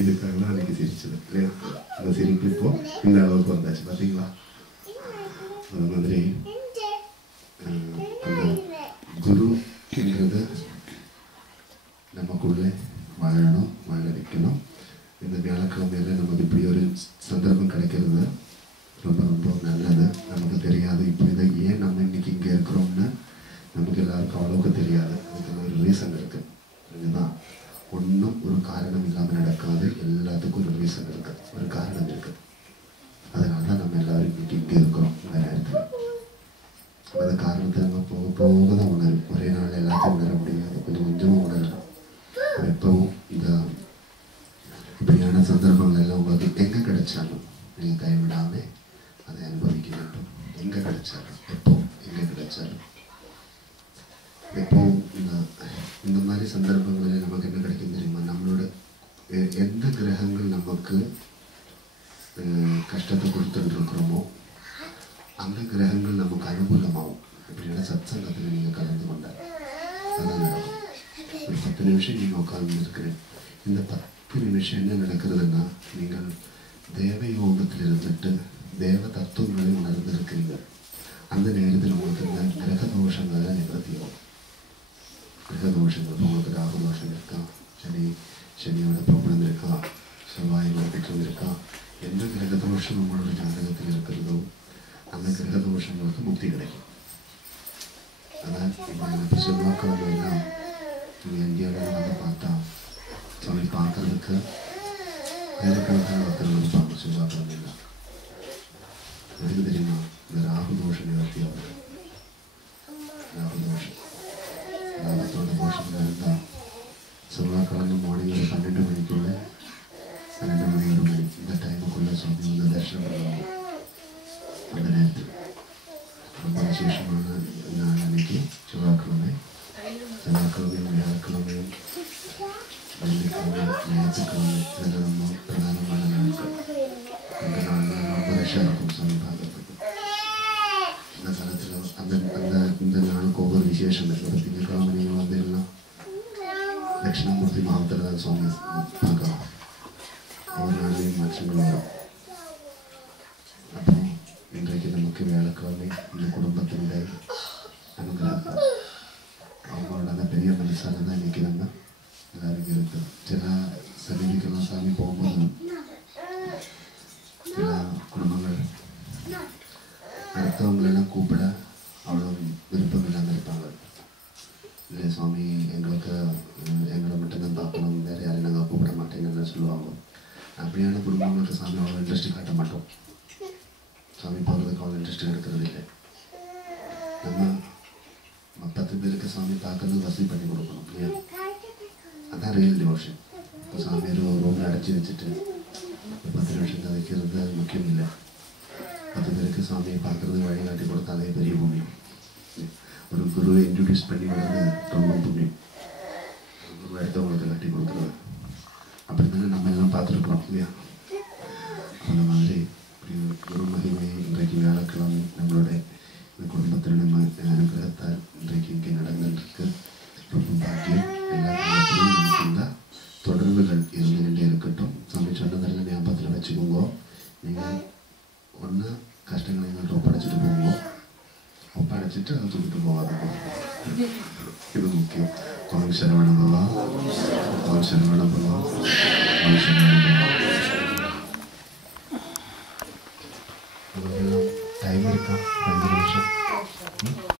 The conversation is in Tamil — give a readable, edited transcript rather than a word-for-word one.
இதுக்காக தான் அன்றைக்கி சிரிச்சது இல்லையா? அந்த சிரிப்பு இப்போ இந்த அளவுக்கு வந்தாச்சு பார்த்தீங்களா? அது மாதிரி அந்த குருங்கிறது நமக்குள்ளே வாழணும், வாழ வைக்கணும். இந்த வியாழக்கிழமையில் நமக்கு இப்படி ஒரு சந்தர்ப்பம் கிடைக்கிறது ரொம்ப ரொம்ப நல்லது. நமக்கு தெரியாது இப்போ இதை ஏன் நம்ம இன்றைக்கி இங்கே இருக்கிறோம்னு நமக்கு எல்லாருக்கும் அவ்வளோக்கு தெரியாது. அதுக்கு ஒரு ரீசன் இருக்குது. இதுதான் ஒன்றும் ஒரு காரணம் இல்லாமல் நடக்காது. எல்லாத்துக்கும் ஒரு ரீசன் இருக்குது, ஒரு காரணம் இருக்குது. அதனால தான் நம்ம எல்லோரும் இன்றைக்கி இங்கே இருக்கிறோம். இந்த நேரத்தில் அந்த காரணத்தை நம்ம போக போக தான் உணரும். ஒரே நாள் எல்லாத்தையும் உணர முடியாது, கொஞ்சம் கொஞ்சமாக உணரலாம். எப்பவும் இந்த இப்படியான சந்தர்ப்பங்கள் எல்லாம் உங்களுக்கு எங்கே கிடைச்சாலும் நீங்கள் கைவிடாமல் அதை அனுபவிக்க வேண்டும். எங்கே கிடைச்சாலும், எப்போ எங்கே கிடைச்சாலும், எப்போவும் இந்த மாதிரி சந்தர்ப்பங்களில் நமக்கு என்ன கிடைக்கும் தெரியுமா? நம்மளோட எந்த கிரகங்கள் நமக்கு கஷ்டத்தை கொடுத்துட்டுருக்குறோமோ அந்த கிரகங்கள் நமக்கு அனுகூலமாகும். இப்படியான சத்சங்கத்தில் நீங்கள் கலந்து கொண்டால் அதான் நடக்கும். ஒரு 10 நிமிஷம் நீங்கள் உட்கார்ந்து இருக்கிறேன். இந்த 10 நிமிஷம் என்ன நடக்கிறதுன்னா, நீங்கள் தேவ யோகத்தில் இருந்துட்டு தேவ தத்துவங்களை உணர்ந்திருக்கிறீங்க. அந்த நேரத்தில் உங்களுக்கு இந்த கிரக தோஷங்களை நிவர்த்தியும். கிரக தோஷங்கள் உங்களுக்கு ராகு தோஷம் இருக்கா, சனியோட ப்ராப்ளம் இருக்கா, செவ்வாயோட குற்றம் இருக்கா, எந்த கிரக தோஷம் உங்களோட ஜாதகத்தில் இருக்கிறதோ அந்த கிரக தோஷங்களுக்கு முக்தி கிடைக்கும். அதான் இப்போ செவ்வாய்க்கிழமையெல்லாம் நீங்கள் இந்தியாவில் வந்து பார்த்தா சொல்லி பார்க்கறதுக்கு ஆயிரக்கணக்கான மக்கள் இருப்பாங்க. செவ்வாய்க்கிழமையெல்லாம் எதுக்கு தெரியுமா? இந்த ராகு தோஷ நிவர்த்தி ஆகுது. ராகு தோஷம், ராகத்தோட தோஷத்தில் இருந்தால் செவ்வாய்க்கிழமை மார்னிங் ஒரு 12 மணிக்குள்ள 12 மணி 1 மணி இந்த டைமுக்குள்ளே சுவாமி வந்து தரிசனம் பண்ணுவாங்க. அந்த நேரத்தில் ரொம்ப விசேஷமான நாள் அன்னைக்கு செவ்வாய்க்கிழமையும் வியாழக்கிழமையும் வெள்ளிக்கிழமை ஞாயிற்றுக்கிழமை இதெல்லாம் ரொம்ப பிரதானமான நாட்கள். அந்த நாளில் ரொம்ப ரஷ்ஷாக இருக்கும் சாமி பார்க்கறதுக்கு. இந்த காலத்தில் அந்த இந்த நாளுக்கு ஒவ்வொரு விசேஷம் இருக்குது. ஒரு திங்கட்கிழமை நீங்கள் வந்து எல்லாம் தட்சிணாமூர்த்தி மாவட்டத்தில் தான் சுவாமி பார்க்கலாம். ஒவ்வொரு நாளையும் மாற்றங்கள் வரும். அப்புறம் இன்றைக்கு நமக்கு வியாழக்கிழமை இந்த குடும்பத்தினுடைய அனுகிரகம் அவங்களோட அந்த பெரிய மனசால தான் இன்றைக்கி நம்ம எல்லாருக்கும் இருக்குது. சில சன்னிதிக்கெல்லாம் சாமி போகும்போது சில குடும்பங்கள் அடுத்தவங்களெல்லாம் கூப்பிட அவ்வளோ விருப்பம் இல்லாமல் இருப்பாங்க. இல்லை சுவாமி எங்களை மட்டும்தான் பார்க்கணும், வேறு யாரையும் நாங்கள் கூப்பிட மாட்டேங்கன்னு சொல்லுவாங்க. அப்படியான குடும்பங்களுக்கு சாமி அவ்வளோ இன்ட்ரெஸ்ட் காட்ட மாட்டோம். சாமி போகிறதுக்கு அவ்வளோ இன்ட்ரெஸ்ட் எடுக்கிறது இல்லை. நம்ம 10 பேருக்கு சாமி பார்க்கறது வசதி பண்ணி கொடுக்கணும் இல்லையா? அதான் ரியல் டிவோஷன். இப்போ சாமி ரூமில் அடைச்சி வச்சுட்டு 10 நிமிஷம் கதைக்கிறது அது முக்கியம் இல்லை. 10 பேருக்கு சாமியை பார்க்குறது வழிகாட்டி கொடுத்தா அதே பெரிய புண்ணியம். ஒரு குருவை இன்ட்ரடியூஸ் பண்ணி வர்றது ரொம்ப புண்ணியம். குரு அடுத்தவங்களுக்கு காட்டி கொடுக்குறது அப்படி தானே நம்ம எல்லாம் பார்த்துருக்குறோம் இல்லையா? அந்த மாதிரி குரு மகிமை இன்றைக்கு வியாழக்கிழமை நம்மளுடைய இந்த குடும்பத்தினுடைய அனுகிரகத்தால் இன்றைக்கு இங்கே நடந்துருக்கு. ரொம்ப பாக்கியம். எல்லா காலத்திலையும் நமக்கு இந்த தொடர்புகள் இருந்துகிட்டே இருக்கட்டும். சாமி சொன்னதெல்லாம் ஞாபகத்தில் வச்சுக்கோங்க. நீங்கள் ஒன்று கஷ்டங்களை எங்கள்கிட்ட ஒப்படைச்சிட்டு போங்க, ஒப்படைச்சிட்டு அதை தூக்கிட்டு போகாதீங்க. இது முக்கியம். ஓம் சரவண பவா, ஓம் சரவண பவா, ஓம் சரவண பவா. டைம் இருக்கா? 5 நிமிஷம்.